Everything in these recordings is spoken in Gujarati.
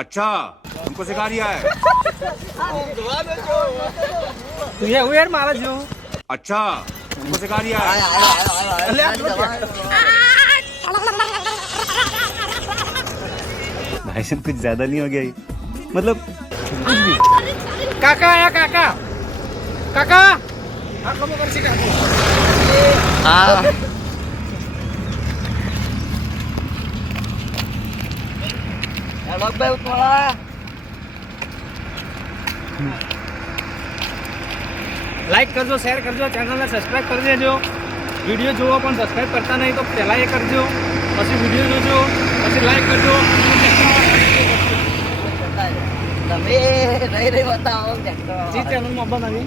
अच्छा हमको सिखा रिया है તું હું યાર મારા જો अच्छा हमको सिखा रिया है भाई साहब कुछ ज्यादा नहीं हो गया ये? मतलब કાકા આયા કાકા કાકા આ કમો કરશી કાકા હા હેલો બે ઉતરા લાઈક કરજો શેર કરજો ચેનલને સબસ્ક્રાઇબ કરી દેજો વિડીયો જોવો પણ સબસ્ક્રાઇબ કરતા નહીં તો પહેલાં એ કરજો પછી વિડીયો જોજો પછી લાઈક કરજો તમે રહી રહી બતાવો જી ચેનલમાં બનાવી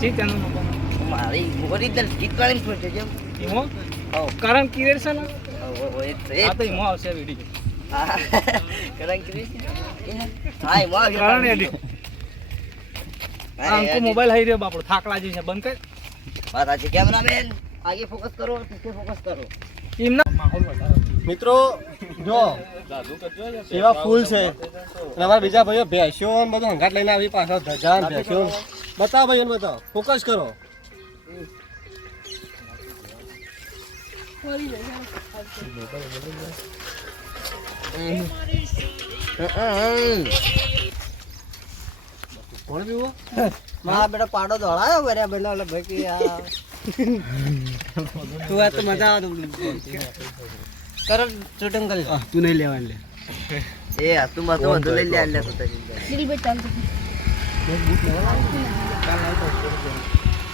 જી ચેનલમાં બનાવી મારી ઓરિજિનલ ગીતવાળી શું છે જેમ એમાં કરણ કિરેર છે ને આ તો એમાં આવશે વિડીયો કરણ ક્રિશ હા એમાં કરણ એડિટ અંકુ મોબાઈલ હાઈ રહ્યો બાપડો થાક લાગી છે બંધ કર વાત સાચી કેમેરામેન આગે ફોકસ કરો પીછે ફોકસ કરો એમના મિત્રો જો સેવા ફૂલ છે અને અમારા બીજા ભાઈઓ ભેંસ્યો ને બધું હંગાટ લઈને આવી પાછળ ધજા ને ભેંસ્યો બતાવો ભાઈઓ બતાવો ફોકસ કરો કોણ પીવો મારા બેટા પાડો દોડાયો બરે બેલા ભાઈ કે આ તું આ તો મજા આવે કરણ શૂટિંગ કરી તું નહીં લેવાનું લે એ આ તું મત વધુ લઈ લે લે તો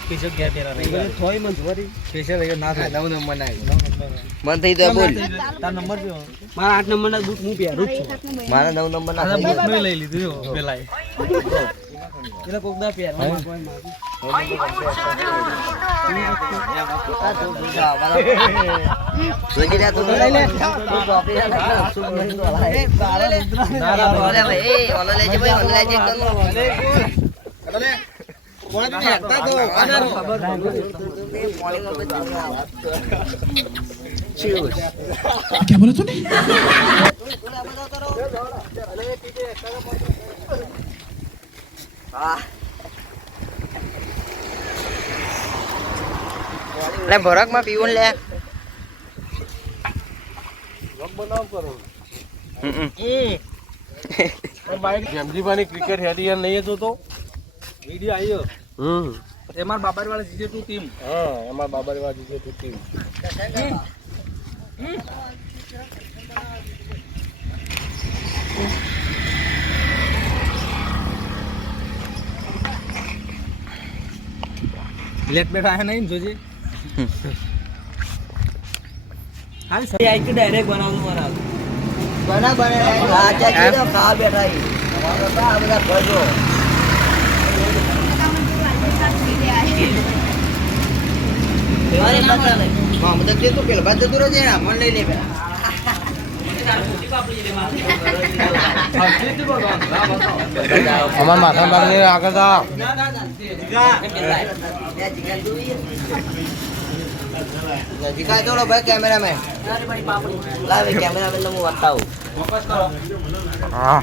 પીછો ગયા તેરા રહી થોઈ મન જોરી સ્પેશિયલ એક ના થાય 9 નંબર ના મન થઈ તો બોલ તાર નંબર જો મારા 8 નંબર ના બૂટ હું પહેરું છું મારા 9 નંબર ના થઈ મેં લઈ લીધું જો પેલા એટલે કોક દા પહેર જોજી લે તું લઈ લે તું કોપી ના શું નહીં તો હલાય ઓલે ભાઈ ઓલે લેજે ભાઈ ઓલે લેજે તો લે કોણ ને હટતા તો આનારો क्या बोला तूने લે ભરક માં પીવું લે જેમજીભાઈ ક્રિકેટ હેરિયર નહીં હતો તો વિડિયો આવ્યો એમાં બાબર વાળા જીજે તું ટીમ હા એમાં બાબરવા જીતે ટીમ લેટ બેઠા હે નહીં જોજે હાલ સહી આઈ તો ડાયરેક્ટ બનાવવાનું બના બને રાજા છે તો ખા બેઠા હી અમારો તો આ બધા ભજો અરે મતલબ મોહમ્મદ કે તો પેલા બાદ દૂર છે મન લઈ લે પેલા અમાર માથા બારને આગળ જા જીકા ચોલો ભાઈ કેમેરામેન લાવે કેમેરામેન ને હું બતાવું હા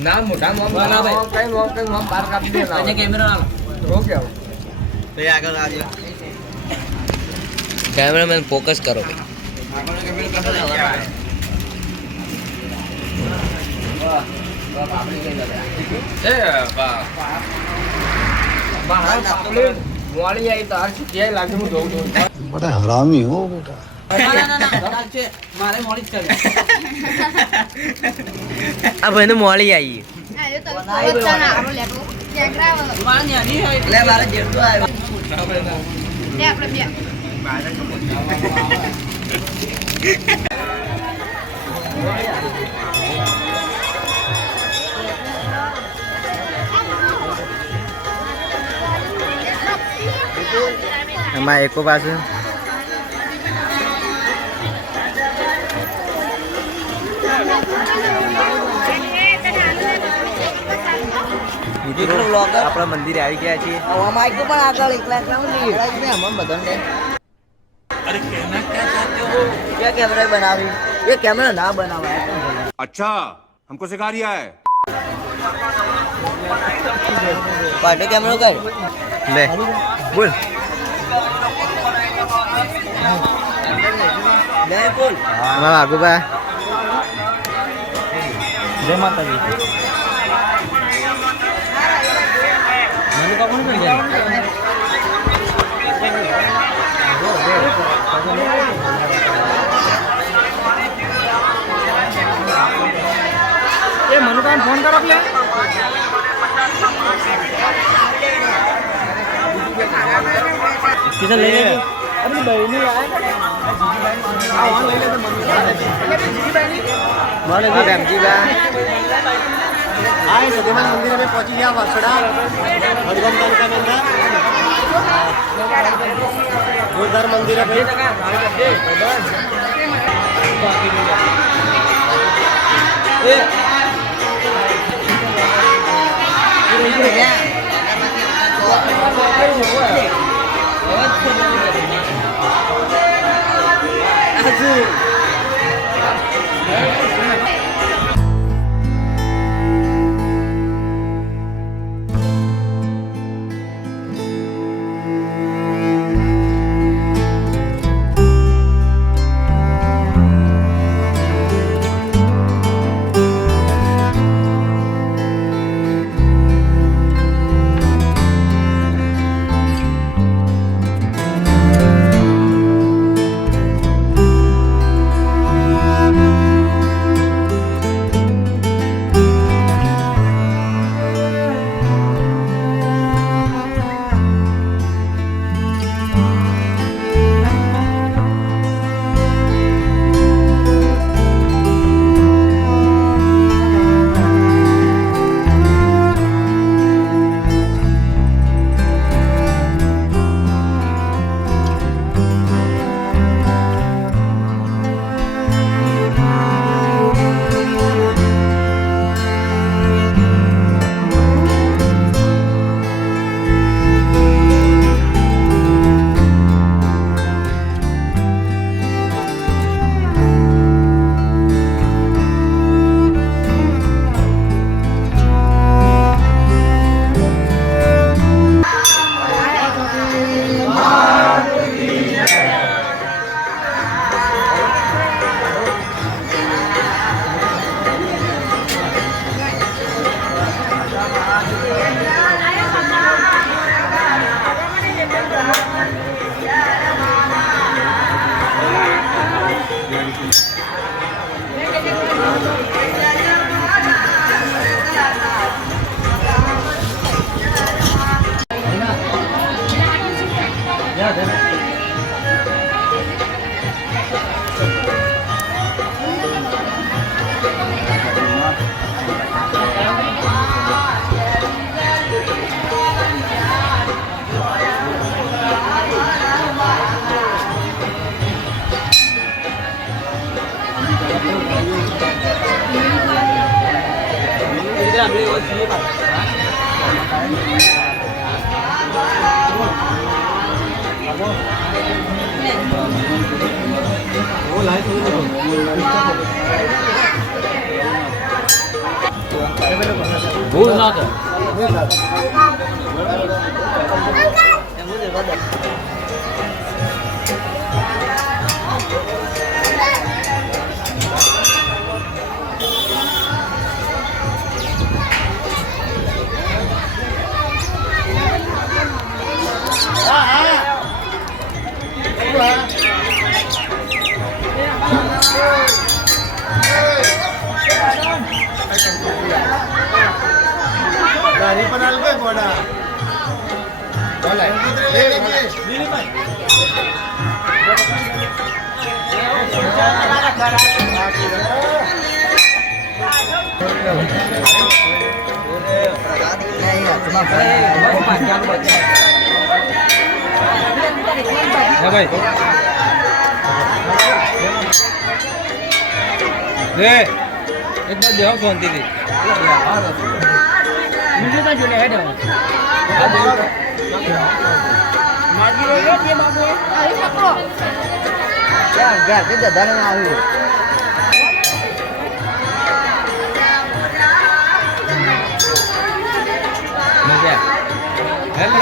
ના મોટા મોમ બનાવે કઈ મોમ બાર કાપી દે અને કેમેરા ના રો કેવો તે આગળ આવજો કેમેરામેન ફોકસ કરો ભાઈ વાળી આવી તો આ ક્યાંય લાગે હું જોઉં बड़ा हरामी हो बेटा મારે મોડી જ કરી આ ભાઈ ને મોળી આવી લે મારે જેટલું આવ્યું એમાં એકો પાછું આપણા મંદિરે આવી ગયા છીએ માઇક પણ આગળ એકલા બધાને અરે કેમેરા ક્યાં ચાહતે હો क्या कैमरा बनावी ये कैमरा ना बनावा अच्छा हमको सिखा रिया है પાટો કેમેરો કર લે બોલ લે બોલ મારા આગુબા જય માતાજી મને તો કોણ કરી ગયા એ મનુ કામ ફોન કરો એટલે કિશન લઈ લેજો અરે બહેની આયા આ ઓન લઈ લેજો મનુ મારે રેમજીબા આય સદમાન મંદિર में पहुंची गया वासड़ा हरगम तालुका में अंदर जोरदार मंदिर है भाई ભૂલ ના કર गाड़ी पर डाल के घोड़ा ભાઈ લે એક બાદ દેવ શાંતિથી બીજું તો જોડે હેડ માગી રહ્યો કે બાબુ આ પકડો ક્યાં ઘર કે દાદાને આવ્યું